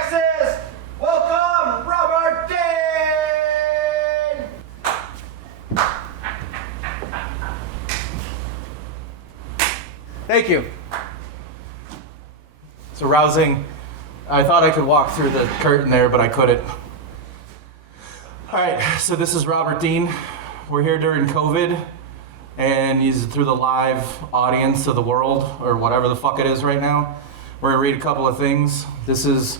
Texas, welcome Robert Dean! Thank you. It's arousing. I thought I could walk through the curtain there, but I couldn't. All right, so this is Robert Dean. We're here during COVID, and he's through the live audience of the world, or whatever the fuck it is right now. We're gonna read a couple of things. This is,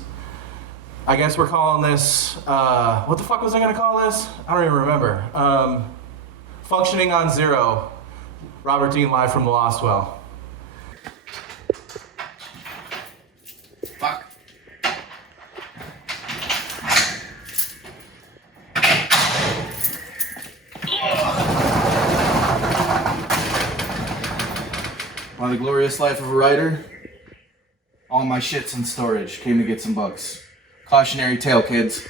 I guess we're calling this, what the fuck was I gonna call this? I don't even remember. Functioning on Zero. Robert Dean live from the Lost Well. Fuck. By the glorious life of a writer, all my shit's in storage. Came to get some books. Cautionary tale, kids.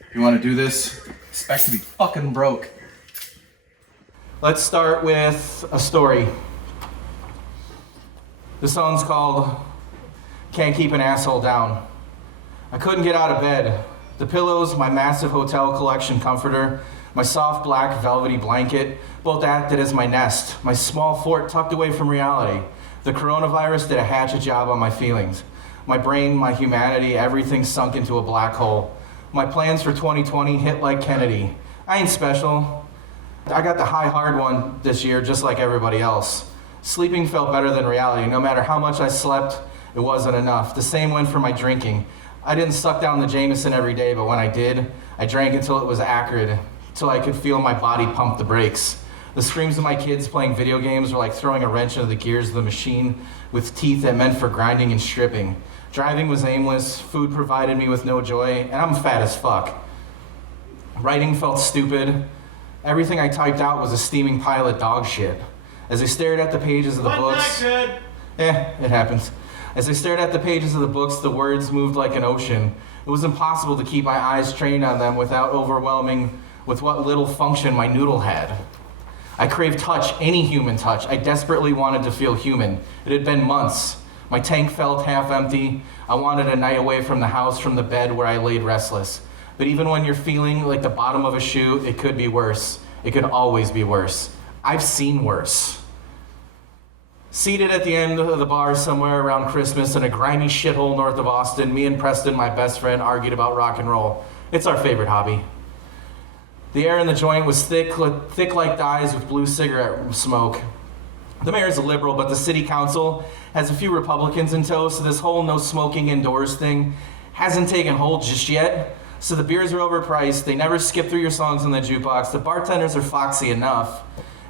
If you want to do this, expect to be fucking broke. Let's start with a story. The song's called Can't Keep an Asshole Down. I couldn't get out of bed. The pillows, my massive hotel collection comforter, my soft black velvety blanket, both acted as my nest, my small fort tucked away from reality. The coronavirus did a hatchet job on my feelings. My brain, my humanity, everything sunk into a black hole. My plans for 2020 hit like Kennedy. I ain't special. I got the high hard one this year, just like everybody else. Sleeping felt better than reality. No matter how much I slept, it wasn't enough. The same went for my drinking. I didn't suck down the Jameson every day, but when I did, I drank until it was acrid, until I could feel my body pump the brakes. The screams of my kids playing video games were like throwing a wrench into the gears of the machine with teeth that meant for grinding and stripping. Driving was aimless, food provided me with no joy, and I'm fat as fuck. Writing felt stupid. Everything I typed out was a steaming pile of dog shit. As I stared at the pages of the books... it happens. As I stared at the pages of the books, the words moved like an ocean. It was impossible to keep my eyes trained on them without overwhelming with what little function my noodle had. I craved touch, any human touch. I desperately wanted to feel human. It had been months. My tank felt half empty. I wanted a night away from the house, from the bed where I laid restless. But even when you're feeling like the bottom of a shoe, it could be worse. It could always be worse. I've seen worse. Seated at the end of the bar somewhere around Christmas in a grimy shithole north of Austin, me and Preston, my best friend, argued about rock and roll. It's our favorite hobby. The air in the joint was thick like dyes with blue cigarette smoke. The mayor's a liberal, but the city council has a few Republicans in tow, so this whole no smoking indoors thing hasn't taken hold just yet. So the beers are overpriced, they never skip through your songs in the jukebox, the bartenders are foxy enough,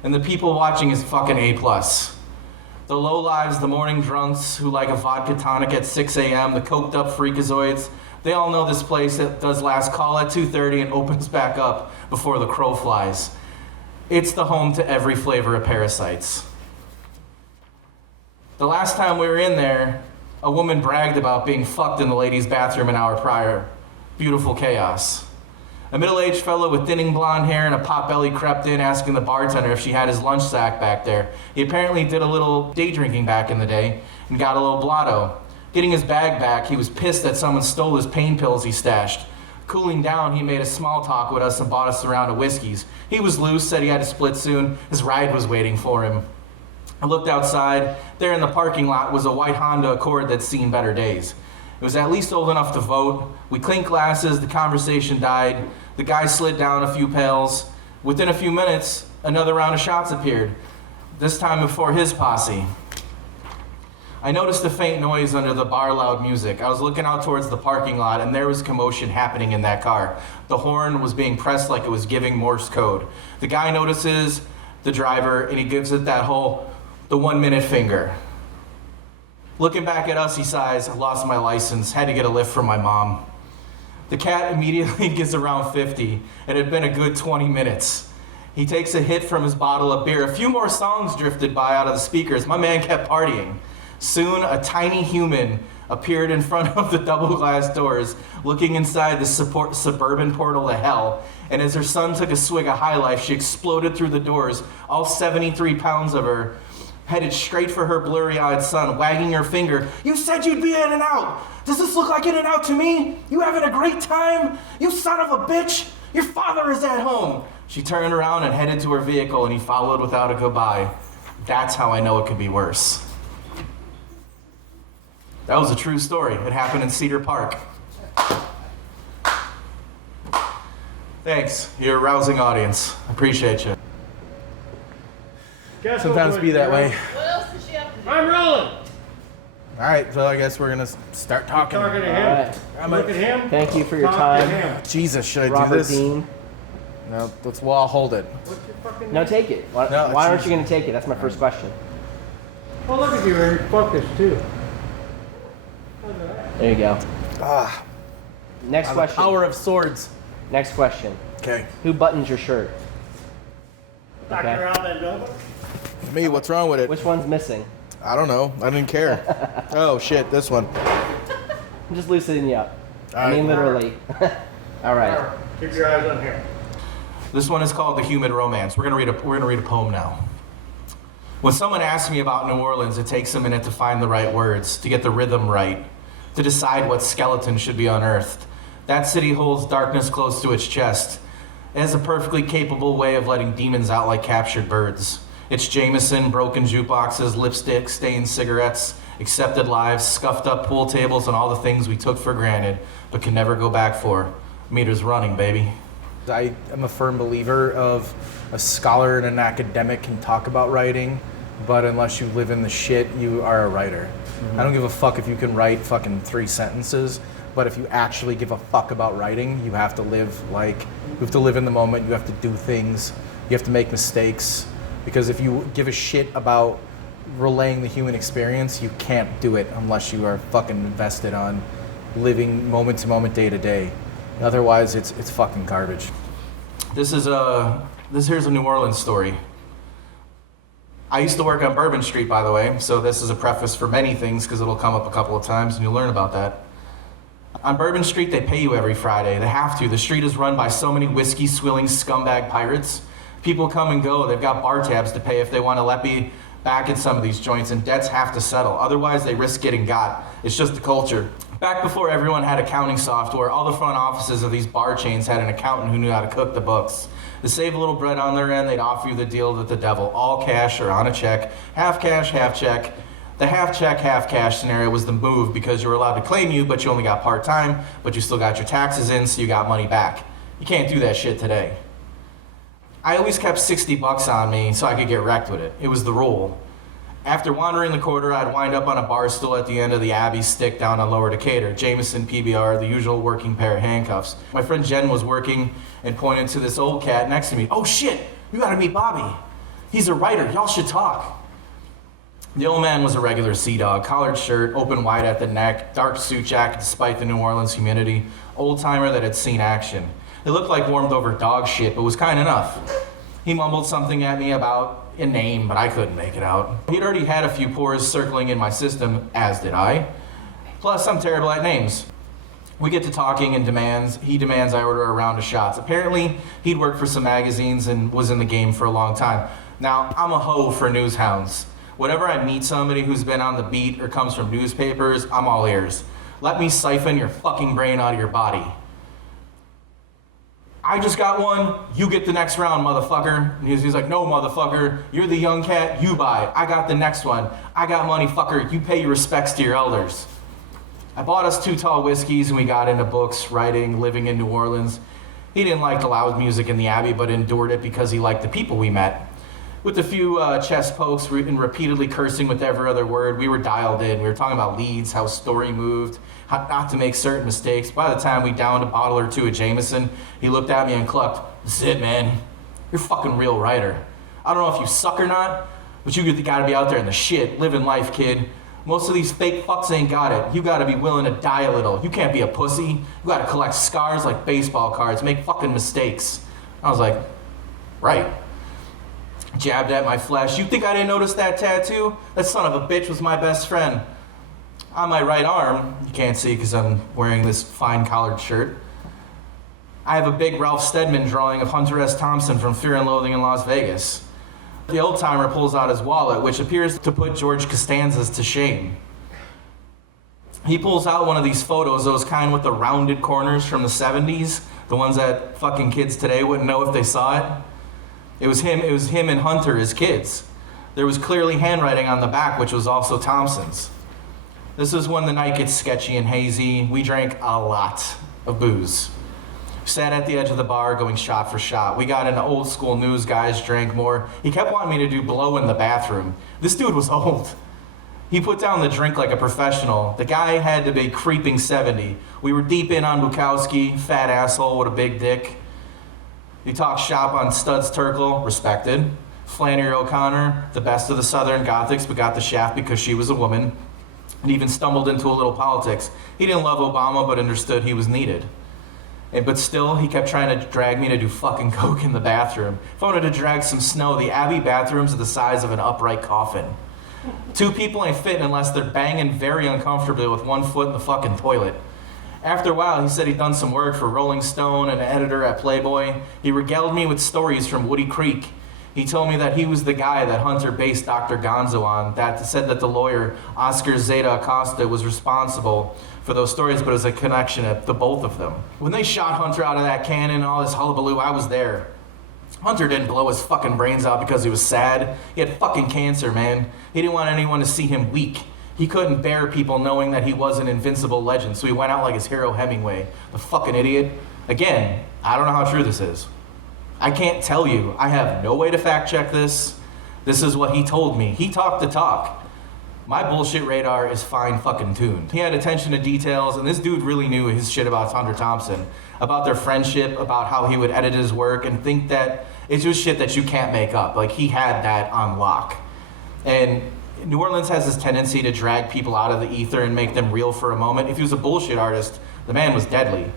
and the people watching is fucking A+. The lowlives, the morning drunks who like a vodka tonic at 6 a.m., the coked up freakazoids, they all know this place that does last call at 2:30 and opens back up before the crow flies. It's the home to every flavor of parasites. The last time we were in there, a woman bragged about being fucked in the ladies' bathroom an hour prior. Beautiful chaos. A middle-aged fellow with thinning blonde hair and a potbelly crept in asking the bartender if she had his lunch sack back there. He apparently did a little day drinking back in the day and got a little blotto. Getting his bag back, he was pissed that someone stole his pain pills he stashed. Cooling down, he made a small talk with us and bought us a round of whiskeys. He was loose, said he had to split soon. His ride was waiting for him. I looked outside. There in the parking lot was a white Honda Accord that'd seen better days. It was at least old enough to vote. We clinked glasses, the conversation died. The guy slid down a few pails. Within a few minutes, another round of shots appeared, this time before his posse. I noticed a faint noise under the bar loud music. I was looking out towards the parking lot and there was commotion happening in that car. The horn was being pressed like it was giving Morse code. The guy notices the driver and he gives it that the 1 minute finger. Looking back at us, he sighs, I lost my license, had to get a lift from my mom. The cat immediately gets around 50. It had been a good 20 minutes. He takes a hit from his bottle of beer. A few more songs drifted by out of the speakers. My man kept partying. Soon, a tiny human appeared in front of the double glass doors, looking inside the suburban portal to hell. And as her son took a swig of High Life, she exploded through the doors. All 73 pounds of her headed straight for her blurry-eyed son, wagging her finger. You said you'd be in and out. Does this look like In-N-Out to me? You having a great time? You son of a bitch! Your father is at home! She turned around and headed to her vehicle, and he followed without a goodbye. That's how I know it could be worse. That was a true story. It happened in Cedar Park. Thanks. You're a rousing audience. Appreciate you. Sometimes be that way. What else does she have to do? I'm rolling. All right, so I guess we're gonna start talking. Talking to him. All right. Look at him. Thank you for your Talk time. to him. Jesus, should I do Robert this? Dean. No, well, I'll hold it. What's your fucking No, name? take it. Why, No, why aren't it's- you going to take it? That's my first question. Oh, look at you, Eric. Focus, too. Look at that. There you go. Ah, Next the question. power of swords. Next question. Okay. Who buttons your shirt? Dr. Okay. Alvin Nova. Me, what's wrong with it? Which one's missing? I don't know. I didn't care. Oh, shit, this one. I'm just loosening you up. All I mean, right. literally. All right. Keep your eyes on him. This one is called The Humid Romance. We're gonna read a poem now. When someone asks me about New Orleans, it takes a minute to find the right words, to get the rhythm right, to decide what skeleton should be unearthed. That city holds darkness close to its chest. It has a perfectly capable way of letting demons out like captured birds. It's Jameson, broken jukeboxes, lipstick, stained cigarettes, accepted lives, scuffed up pool tables, and all the things we took for granted but can never go back for. Meters running, baby. I am a firm believer of a scholar and an academic can talk about writing, but unless you live in the shit, you are a writer. I don't give a fuck if you can write fucking 3 sentences, but if you actually give a fuck about writing, you have to live in the moment, you have to do things, you have to make mistakes, because if you give a shit about relaying the human experience, you can't do it unless you are fucking invested on living moment to moment, day to day. Otherwise, it's fucking garbage. Here's a New Orleans story. I used to work on Bourbon Street, by the way, so this is a preface for many things because it'll come up a couple of times and you'll learn about that. On Bourbon Street, they pay you every Friday. They have to. The street is run by so many whiskey-swilling scumbag pirates. People come and go. They've got bar tabs to pay if they want to let me back at some of these joints, and debts have to settle. Otherwise, they risk getting got. It's just the culture. Back before everyone had accounting software, all the front offices of these bar chains had an accountant who knew how to cook the books. To save a little bread on their end, they'd offer you the deal with the devil, all cash or on a check, half cash, half check. The half check, half cash scenario was the move because you were allowed to claim you, but you only got part-time, but you still got your taxes in, so you got money back. You can't do that shit today. I always kept 60 bucks on me so I could get wrecked with it. It was the rule. After wandering the quarter, I'd wind up on a bar stool at the end of the Abbey stick down on Lower Decatur. Jameson, PBR, the usual working pair of handcuffs. My friend Jen was working and pointed to this old cat next to me. Oh shit, you gotta meet Bobby. He's a writer, y'all should talk. The old man was a regular sea dog, collared shirt, open wide at the neck, dark suit jacket despite the New Orleans humidity, old timer that had seen action. It looked like warmed over dog shit, but was kind enough. He mumbled something at me about a name, but I couldn't make it out. He'd already had a few pores circling in my system, as did I. Plus, I'm terrible at names. We get to talking and he demands I order a round of shots. Apparently, he'd worked for some magazines and was in the game for a long time. Now, I'm a hoe for news hounds. Whenever I meet somebody who's been on the beat or comes from newspapers, I'm all ears. Let me siphon your fucking brain out of your body. I just got one, you get the next round, motherfucker. And he's like, no, motherfucker, you're the young cat, you buy. I got the next one. I got money, fucker, you pay your respects to your elders. I bought us 2 tall whiskeys and we got into books, writing, living in New Orleans. He didn't like the loud music in the Abbey, but endured it because he liked the people we met. With a few chest pokes and repeatedly cursing with every other word, we were dialed in. We were talking about leads, how story moved, how not to make certain mistakes. By the time we downed a bottle or 2 of Jameson, he looked at me and clucked, "That's it, man. You're a fucking real writer. I don't know if you suck or not, but you gotta be out there in the shit, living life, kid. Most of these fake fucks ain't got it. You gotta be willing to die a little. You can't be a pussy. You gotta collect scars like baseball cards, make fucking mistakes." I was like, right. Jabbed at my flesh. You think I didn't notice that tattoo? That son of a bitch was my best friend. On my right arm, you can't see because I'm wearing this fine collared shirt, I have a big Ralph Steadman drawing of Hunter S. Thompson from Fear and Loathing in Las Vegas. The old timer pulls out his wallet, which appears to put George Costanza's to shame. He pulls out one of these photos, those kind with the rounded corners from the 70s, the ones that fucking kids today wouldn't know if they saw it. It was him and Hunter as kids. There was clearly handwriting on the back, which was also Thompson's. This is when the night gets sketchy and hazy. We drank a lot of booze. Sat at the edge of the bar going shot for shot. We got into old school news, guys drank more. He kept wanting me to do blow in the bathroom. This dude was old. He put down the drink like a professional. The guy had to be creeping 70. We were deep in on Bukowski, fat asshole with a big dick. He talked shop on Studs Terkel, respected. Flannery O'Connor, the best of the Southern Gothics, but got the shaft because she was a woman. And even stumbled into a little politics. He didn't love Obama, but understood he was needed. But still, he kept trying to drag me to do fucking coke in the bathroom. If I wanted to drag some snow, the Abbey bathrooms are the size of an upright coffin. 2 people ain't fitting unless they're banging very uncomfortably with 1 foot in the fucking toilet. After a while, he said he'd done some work for Rolling Stone and an editor at Playboy. He regaled me with stories from Woody Creek. He told me that he was the guy that Hunter based Dr. Gonzo on, that said that the lawyer, Oscar Zeta Acosta, was responsible for those stories, but it was a connection of the both of them. When they shot Hunter out of that cannon and all this hullabaloo, I was there. Hunter didn't blow his fucking brains out because he was sad. He had fucking cancer, man. He didn't want anyone to see him weak. He couldn't bear people knowing that he was an invincible legend, so he went out like his hero Hemingway. The fucking idiot. Again, I don't know how true this is. I can't tell you. I have no way to fact check this. This is what he told me. He talked the talk. My bullshit radar is fine fucking tuned. He had attention to details, and this dude really knew his shit about Hunter Thompson, about their friendship, about how he would edit his work, and think that it's just shit that you can't make up. Like, he had that on lock. And New Orleans has this tendency to drag people out of the ether and make them real for a moment. If he was a bullshit artist, the man was deadly.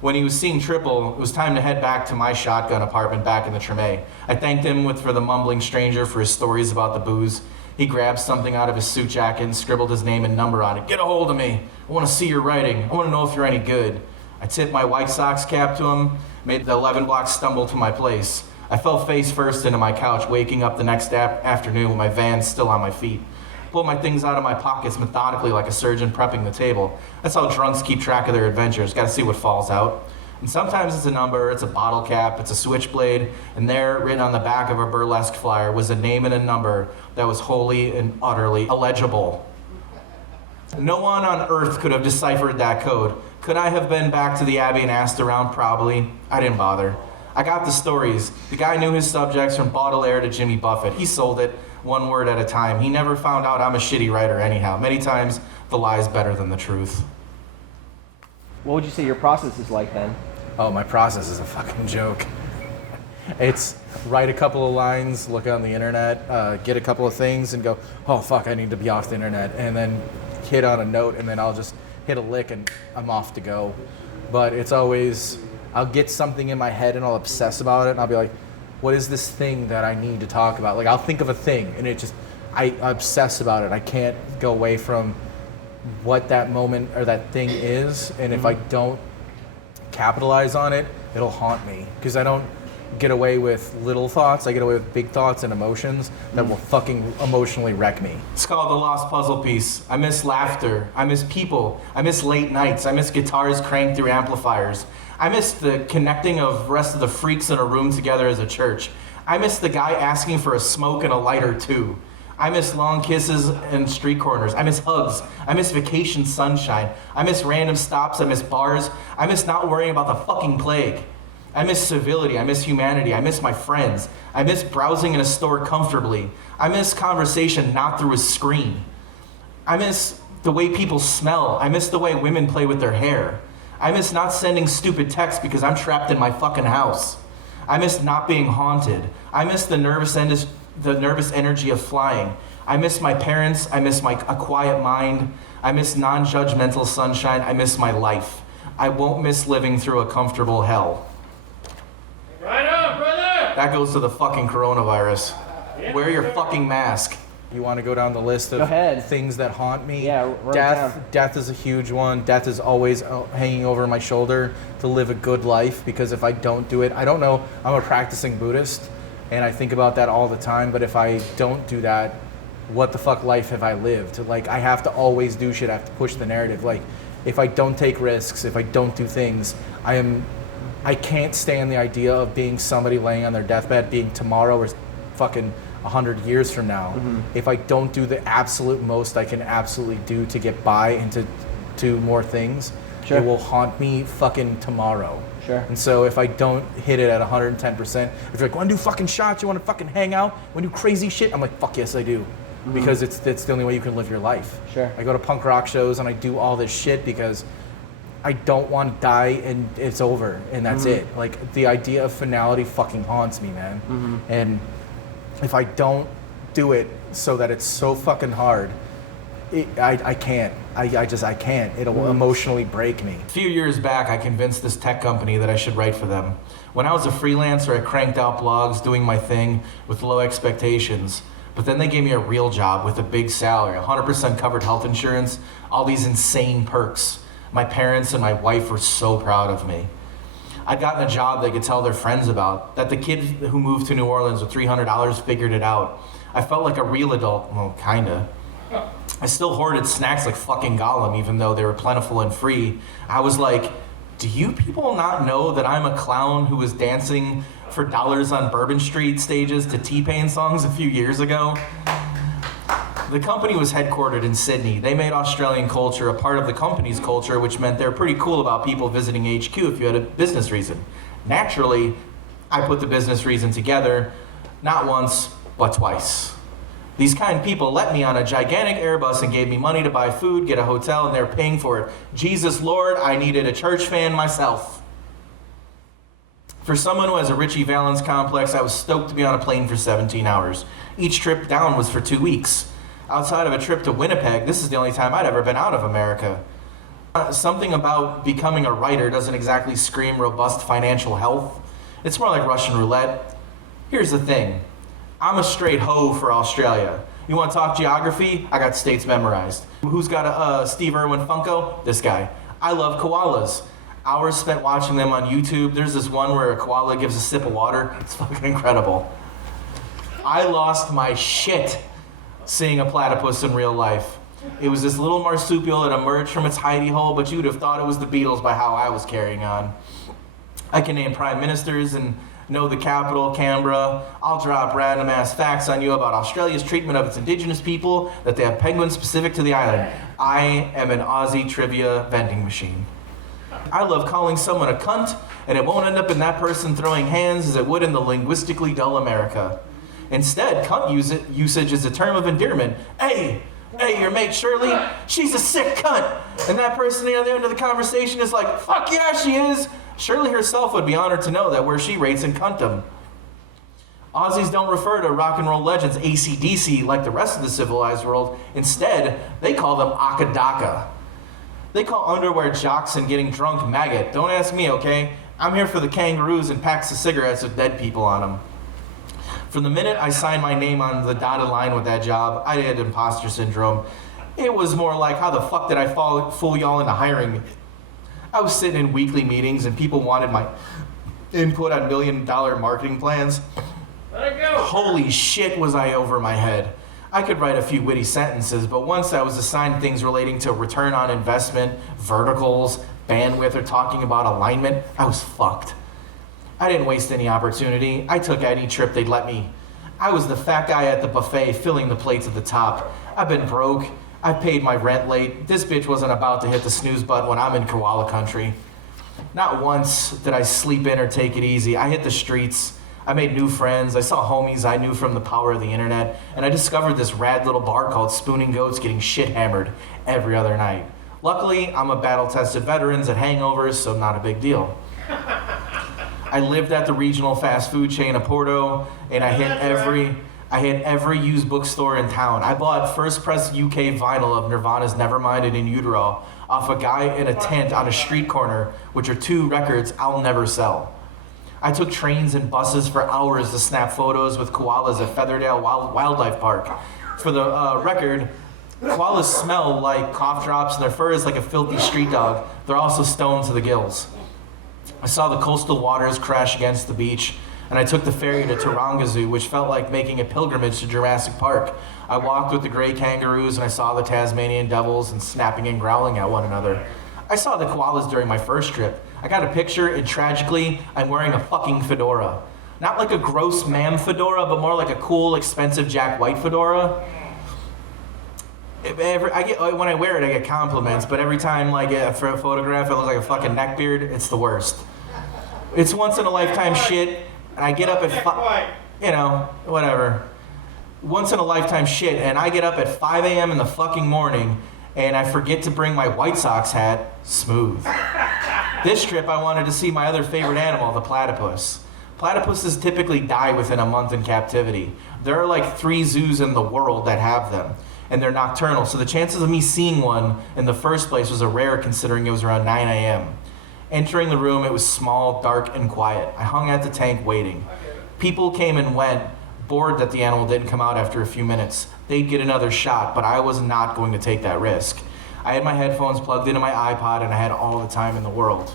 When he was seeing Triple, it was time to head back to my shotgun apartment back in the Treme. I thanked him for the mumbling stranger for his stories about the booze. He grabbed something out of his suit jacket and scribbled his name and number on it. Get a hold of me. I want to see your writing. I want to know if you're any good. I tipped my White Sox cap to him, made the 11 blocks stumble to my place. I fell face first into my couch, waking up the next afternoon with my van still on my feet. Pulled my things out of my pockets methodically like a surgeon prepping the table. That's how drunks keep track of their adventures. Got to see what falls out. And sometimes it's a number, it's a bottle cap, it's a switchblade, and there, written on the back of a burlesque flyer, was a name and a number that was wholly and utterly illegible. No one on earth could have deciphered that code. Could I have been back to the Abbey and asked around? Probably. I didn't bother. I got the stories. The guy knew his subjects from Baudelaire to Jimmy Buffett. He sold it one word at a time. He never found out I'm a shitty writer anyhow. Many times, the lie's better than the truth. What would you say your process is like then? Oh, my process is a fucking joke. It's write a couple of lines, look on the internet, get a couple of things and go, oh fuck, I need to be off the internet. And then hit on a note and then I'll just hit a lick and I'm off to go. But it's always, I'll get something in my head and I'll obsess about it and I'll be like, what is this thing that I need to talk about? Like I'll think of a thing and I obsess about it. I can't go away from what that moment or that thing is. And if I don't capitalize on it, it'll haunt me because I don't get away with little thoughts. I get away with big thoughts and emotions that will fucking emotionally wreck me. It's called The Lost Puzzle Piece. I miss laughter. I miss people. I miss late nights. I miss guitars cranked through amplifiers. I miss the connecting of the rest of the freaks in a room together as a church. I miss the guy asking for a smoke and a lighter too. I miss long kisses and street corners. I miss hugs. I miss vacation sunshine. I miss random stops. I miss bars. I miss not worrying about the fucking plague. I miss civility. I miss humanity. I miss my friends. I miss browsing in a store comfortably. I miss conversation not through a screen. I miss the way people smell. I miss the way women play with their hair. I miss not sending stupid texts because I'm trapped in my fucking house. I miss not being haunted. I miss the nervous energy of flying. I miss my parents. I miss a quiet mind. I miss non-judgmental sunshine. I miss my life. I won't miss living through a comfortable hell. Right on, brother! That goes to the fucking coronavirus. Wear your fucking mask. You want to go down the list of things that haunt me? Yeah, write down. Death is a huge one. Death is always hanging over my shoulder to live a good life because if I don't do it, I don't know. I'm a practicing Buddhist and I think about that all the time, but if I don't do that, what the fuck life have I lived? Like, I have to always do shit. I have to push the narrative. Like, if I don't take risks, if I don't do things, I can't stand the idea of being somebody laying on their deathbed, being tomorrow or fucking 100 years from now. If I don't do the absolute most I can absolutely do to get by and to do more things, it will haunt me fucking tomorrow. And so if I don't hit it at 110%, if you're like, want to do fucking shots, you want to fucking hang out, want to do crazy shit, I'm like, fuck yes I do. Because it's the only way you can live your life. I go to punk rock shows and I do all this shit because I don't want to die and it's over and that's it. Like, the idea of finality fucking haunts me, man. And if I don't do it so that it's so fucking hard, I can't. I can't. It'll emotionally break me. A few years back, I convinced this tech company that I should write for them. When I was a freelancer, I cranked out blogs, doing my thing with low expectations. But then they gave me a real job with a big salary, 100% covered health insurance, all these insane perks. My parents and my wife were so proud of me. I'd gotten a job they could tell their friends about, that the kid who moved to New Orleans with $300 figured it out. I felt like a real adult, well, kinda. I still hoarded snacks like fucking Gollum, even though they were plentiful and free. I was like, do you people not know that I'm a clown who was dancing for dollars on Bourbon Street stages to T-Pain songs a few years ago? The company was headquartered in Sydney. They made Australian culture a part of the company's culture, which meant they're pretty cool about people visiting HQ if you had a business reason. Naturally, I put the business reason together, not once, but twice. These kind people let me on a gigantic Airbus and gave me money to buy food, get a hotel, and they're paying for it. Jesus Lord, I needed a church fan myself. For someone who has a Richie Valens complex, I was stoked to be on a plane for 17 hours. Each trip down was for 2 weeks. Outside of a trip to Winnipeg, this is the only time I'd ever been out of America. Something about becoming a writer doesn't exactly scream robust financial health. It's more like Russian roulette. Here's the thing. I'm a straight hoe for Australia. You want to talk geography? I got states memorized. Who's got a Steve Irwin Funko? This guy. I love koalas. Hours spent watching them on YouTube. There's this one where a koala gives a sip of water. It's fucking incredible. I lost my shit seeing a platypus in real life. It was this little marsupial that emerged from its hidey hole, but you'd have thought it was the Beatles by how I was carrying on. I can name prime ministers and know the capital, Canberra. I'll drop random ass facts on you about Australia's treatment of its indigenous people, that they have penguins specific to the island. I am an Aussie trivia vending machine. I love calling someone a cunt, and it won't end up in that person throwing hands as it would in the linguistically dull America. Instead, cunt usage is a term of endearment. Hey, your mate Shirley, she's a sick cunt. And that person at the other end of the conversation is like, fuck yeah, she is. Shirley herself would be honored to know that where she rates in cuntum. Aussies don't refer to rock and roll legends AC/DC like the rest of the civilized world. Instead, they call them akadaka. They call underwear jocks and getting drunk maggot. Don't ask me, okay? I'm here for the kangaroos and packs of cigarettes with dead people on them. From the minute I signed my name on the dotted line with that job, I had imposter syndrome. It was more like, how the fuck did I fool y'all into hiring me? I was sitting in weekly meetings and people wanted my input on $1 million marketing plans. Let it go. Holy shit was I over my head. I could write a few witty sentences, but once I was assigned things relating to return on investment, verticals, bandwidth, or talking about alignment, I was fucked. I didn't waste any opportunity. I took any trip they'd let me. I was the fat guy at the buffet filling the plates at the top. I've been broke. I paid my rent late. This bitch wasn't about to hit the snooze button when I'm in koala country. Not once did I sleep in or take it easy. I hit the streets. I made new friends. I saw homies I knew from the power of the internet. And I discovered this rad little bar called Spooning Goats getting shit hammered every other night. Luckily, I'm a battle-tested veteran at hangovers, so not a big deal. I lived at the regional fast food chain of Porto, and I hit every used bookstore in town. I bought first press UK vinyl of Nirvana's Nevermind and In Utero off a guy in a tent on a street corner, which are 2 records I'll never sell. I took trains and buses for hours to snap photos with koalas at Featherdale Wildlife Park. For the record, koalas smell like cough drops and their fur is like a filthy street dog. They're also stoned to the gills. I saw the coastal waters crash against the beach. and I took the ferry to Tarangazoo, which felt like making a pilgrimage to Jurassic Park. I walked with the gray kangaroos, and I saw the Tasmanian devils and snapping and growling at one another. I saw the koalas during my first trip. I got a picture, and tragically, I'm wearing a fucking fedora. Not like a gross ma'am fedora, but more like a cool, expensive Jack White fedora. When I wear it, I get compliments, but every time for a photograph, I look like a fucking neckbeard. It's the worst. It's once in a lifetime shit, and I get up at whatever. Once in a lifetime shit, and I get up at 5 a.m. in the fucking morning, and I forget to bring my White Sox hat. Smooth. This trip, I wanted to see my other favorite animal, the platypus. Platypuses typically die within a month in captivity. There are like 3 zoos in the world that have them, and they're nocturnal, so the chances of me seeing one in the first place was a rare considering it was around 9 a.m. Entering the room, it was small, dark, and quiet. I hung at the tank waiting. People came and went, bored that the animal didn't come out after a few minutes. They'd get another shot, but I was not going to take that risk. I had my headphones plugged into my iPod, and I had all the time in the world.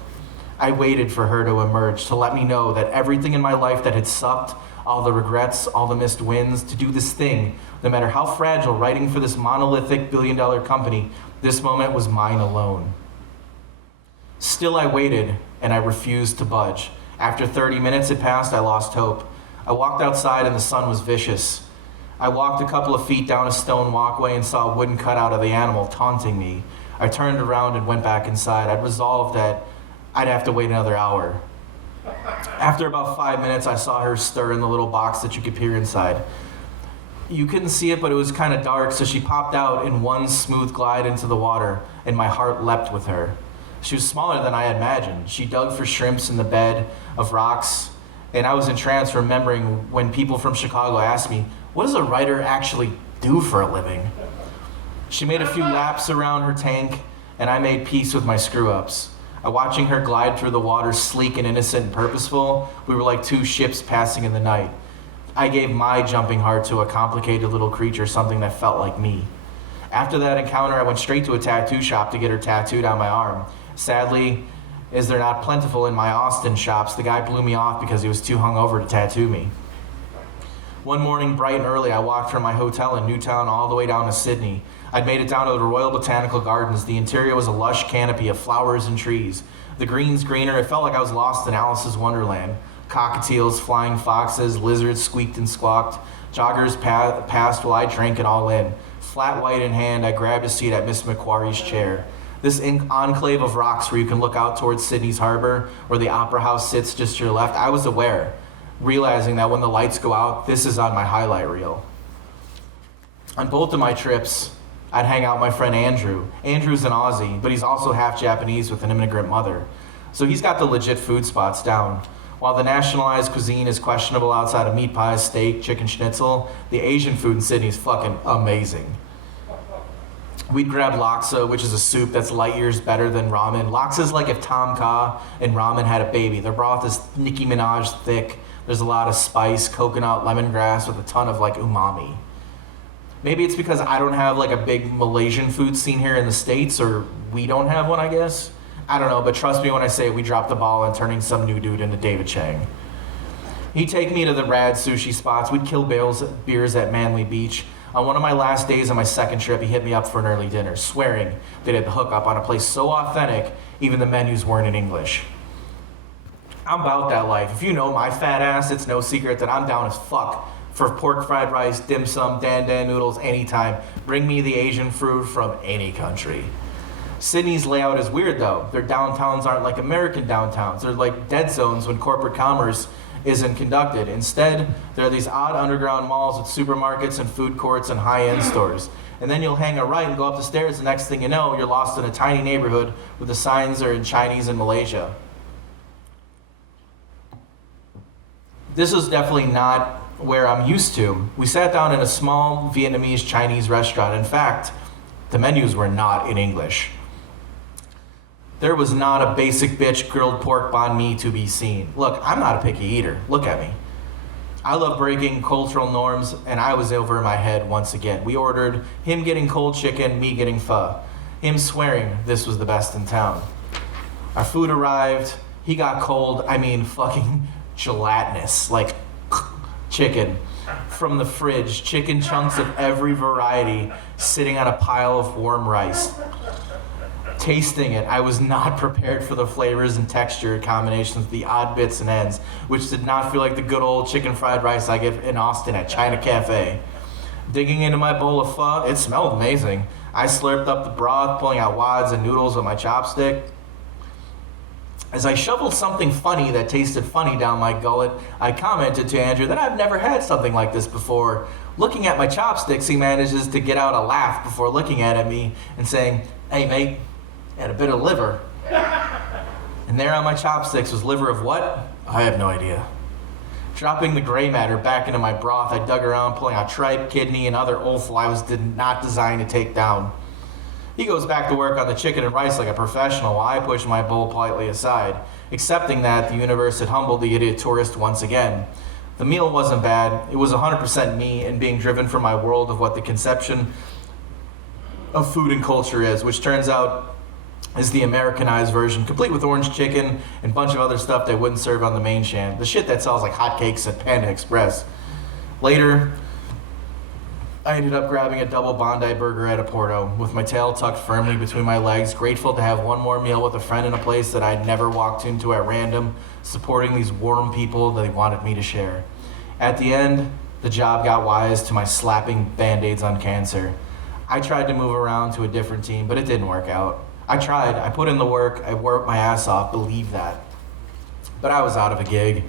I waited for her to emerge, to let me know that everything in my life that had sucked, all the regrets, all the missed wins, to do this thing, no matter how fragile, writing for this monolithic billion-dollar company, this moment was mine alone. Still I waited, and I refused to budge. After 30 minutes had passed, I lost hope. I walked outside, and the sun was vicious. I walked a couple of feet down a stone walkway and saw a wooden cutout of the animal taunting me. I turned around and went back inside. I'd resolved that I'd have to wait another hour. After about 5 minutes, I saw her stir in the little box that you could peer inside. You couldn't see it, but it was kind of dark, so she popped out in one smooth glide into the water, and my heart leapt with her. She was smaller than I had imagined. She dug for shrimps in the bed of rocks, and I was entranced, remembering when people from Chicago asked me, what does a writer actually do for a living? She made a few laps around her tank, and I made peace with my screw-ups. Watching her glide through the water, sleek and innocent and purposeful, we were like 2 ships passing in the night. I gave my jumping heart to a complicated little creature, something that felt like me. After that encounter, I went straight to a tattoo shop to get her tattooed on my arm. Sadly, as they're not plentiful in my Austin shops, the guy blew me off because he was too hungover to tattoo me. One morning, bright and early, I walked from my hotel in Newtown all the way down to Sydney. I'd made it down to the Royal Botanical Gardens. The interior was a lush canopy of flowers and trees. The green's greener. It felt like I was lost in Alice's Wonderland. Cockatiels, flying foxes, lizards squeaked and squawked. Joggers passed while I drank it all in. Flat white in hand, I grabbed a seat at Miss Macquarie's chair. This enclave of rocks where you can look out towards Sydney's harbor, where the Opera House sits just to your left, I was aware, realizing that when the lights go out, this is on my highlight reel. On both of my trips, I'd hang out with my friend Andrew. Andrew's an Aussie, but he's also half Japanese with an immigrant mother. So he's got the legit food spots down. While the nationalized cuisine is questionable outside of meat pies, steak, chicken schnitzel, the Asian food in Sydney is fucking amazing. We'd grab laksa, which is a soup that's light years better than ramen. Laksa is like if Tom Kha and ramen had a baby. Their broth is Nicki Minaj thick. There's a lot of spice, coconut, lemongrass with a ton of umami. Maybe it's because I don't have a big Malaysian food scene here in the States, or we don't have one, I guess. I don't know, but trust me when I say we dropped the ball on turning some new dude into David Chang. He'd take me to the rad sushi spots. We'd kill beers at Manly Beach. On one of my last days on my second trip, he hit me up for an early dinner, swearing they had the hookup on a place so authentic, even the menus weren't in English. I'm about that life. If you know my fat ass, it's no secret that I'm down as fuck for pork fried rice, dim sum, dan dan noodles anytime. Bring me the Asian food from any country. Sydney's layout is weird though. Their downtowns aren't like American downtowns. They're like dead zones when corporate commerce isn't conducted. Instead, there are these odd underground malls with supermarkets and food courts and high-end stores. And then you'll hang a right and go up the stairs. The next thing you know, you're lost in a tiny neighborhood where the signs are in Chinese and Malaysia. This is definitely not where I'm used to. We sat down in a small Vietnamese Chinese restaurant. In fact, the menus were not in English. There was not a basic bitch grilled pork banh mi to be seen. Look, I'm not a picky eater. Look at me. I love breaking cultural norms, and I was over my head once again. We ordered him getting cold chicken, me getting pho. Him swearing this was the best in town. Our food arrived. He got cold, fucking gelatinous, like chicken from the fridge, chicken chunks of every variety sitting on a pile of warm rice. Tasting it, I was not prepared for the flavors and texture combinations, the odd bits and ends, which did not feel like the good old chicken fried rice I get in Austin at China Cafe. Digging into my bowl of pho, it smelled amazing. I slurped up the broth, pulling out wads and noodles with my chopstick. As I shoveled something funny that tasted funny down my gullet, I commented to Andrew that I've never had something like this before. Looking at my chopsticks, he manages to get out a laugh before looking at me and saying, "Hey mate, had a bit of liver." And there on my chopsticks was liver of what? I have no idea. Dropping the gray matter back into my broth, I dug around, pulling out tripe, kidney, and other offal I was not designed to take down. He goes back to work on the chicken and rice like a professional while I push my bowl politely aside, accepting that the universe had humbled the idiot tourist once again. The meal wasn't bad. It was 100% me and being driven from my world of what the conception of food and culture is, which turns out is the Americanized version, complete with orange chicken and a bunch of other stuff they wouldn't serve on the main shan. The shit that sells like hotcakes at Panda Express. Later, I ended up grabbing a double Bondi burger at a Porto, with my tail tucked firmly between my legs, grateful to have one more meal with a friend in a place that I'd never walked into at random, supporting these warm people that they wanted me to share. At the end, the job got wise to my slapping Band-Aids on cancer. I tried to move around to a different team, but it didn't work out. I tried, I put in the work, I worked my ass off, believe that. But I was out of a gig.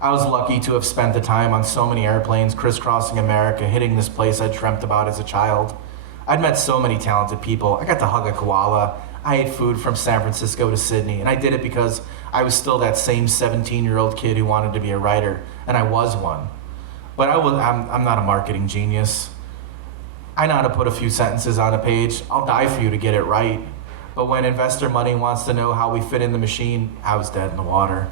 I was lucky to have spent the time on so many airplanes crisscrossing America, hitting this place I dreamt about as a child. I'd met so many talented people. I got to hug a koala. I ate food from San Francisco to Sydney, and I did it because I was still that same 17-year-old kid who wanted to be a writer, and I was one. But I'm not a marketing genius. I know how to put a few sentences on a page. I'll die for you to get it right. But when investor money wants to know how we fit in the machine, I was dead in the water.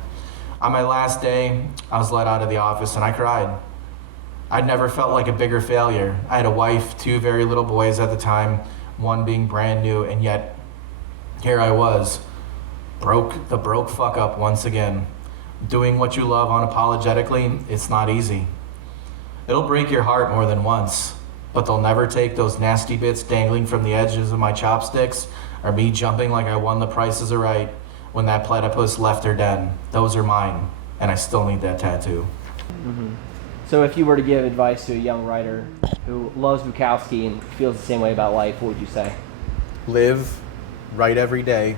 On my last day, I was let out of the office and I cried. I'd never felt like a bigger failure. I had a wife, 2 very little boys at the time, one being brand new, and yet here I was, broke fuck up once again. Doing what you love unapologetically, it's not easy. It'll break your heart more than once, but they'll never take those nasty bits dangling from the edges of my chopsticks or me jumping like I won the Price is Right when that platypus left her den. Those are mine, and I still need that tattoo. Mm-hmm. So if you were to give advice to a young writer who loves Bukowski and feels the same way about life, what would you say? Live, write every day,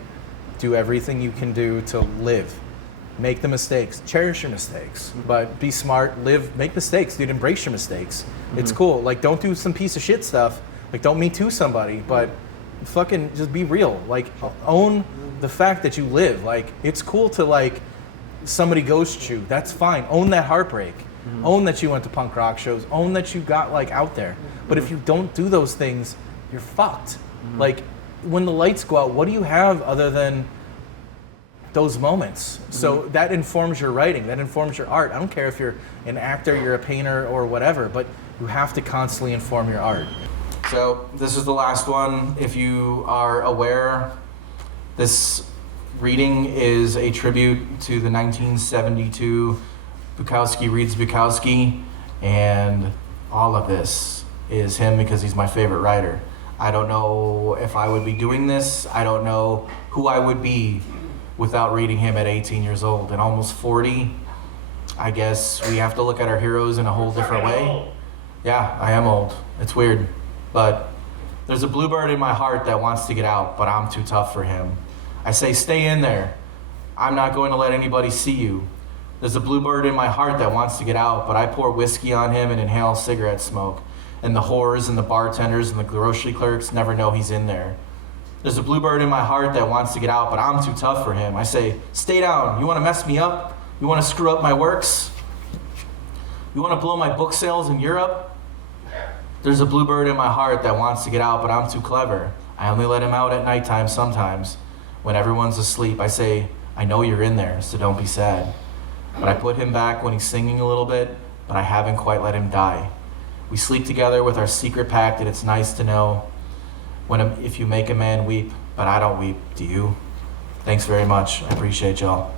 do everything you can do to live. Make the mistakes, cherish your mistakes, but be smart, live, make mistakes, dude, embrace your mistakes. It's cool, like don't do some piece of shit stuff, like don't Me Too somebody, but fucking just be real, like own the fact that you live. Like it's cool to like somebody ghosts you, that's fine, own that heartbreak, own that you went to punk rock shows, own that you got like out there, but if you don't do those things, you're fucked. Like when the lights go out, what do you have other than those moments? So that informs your writing, that informs your art. I don't care if you're an actor, you're a painter or whatever, but you have to constantly inform your art. So this is the last one. If you are aware, this reading is a tribute to the 1972 Bukowski Reads Bukowski, and all of this is him because he's my favorite writer. I don't know if I would be doing this. I don't know who I would be without reading him at 18 years old. And almost 40, I guess we have to look at our heroes in a whole different way. Yeah, I am old. It's weird. But there's a bluebird in my heart that wants to get out, but I'm too tough for him. I say, stay in there. I'm not going to let anybody see you. There's a bluebird in my heart that wants to get out, but I pour whiskey on him and inhale cigarette smoke. And the whores and the bartenders and the grocery clerks never know he's in there. There's a bluebird in my heart that wants to get out, but I'm too tough for him. I say, stay down. You want to mess me up? You want to screw up my works? You want to blow my book sales in Europe? There's a bluebird in my heart that wants to get out, but I'm too clever. I only let him out at nighttime sometimes. When everyone's asleep, I say, I know you're in there, so don't be sad. But I put him back when he's singing a little bit, but I haven't quite let him die. We sleep together with our secret pact, and it's nice to know if you make a man weep, but I don't weep, do you? Thanks very much. I appreciate y'all.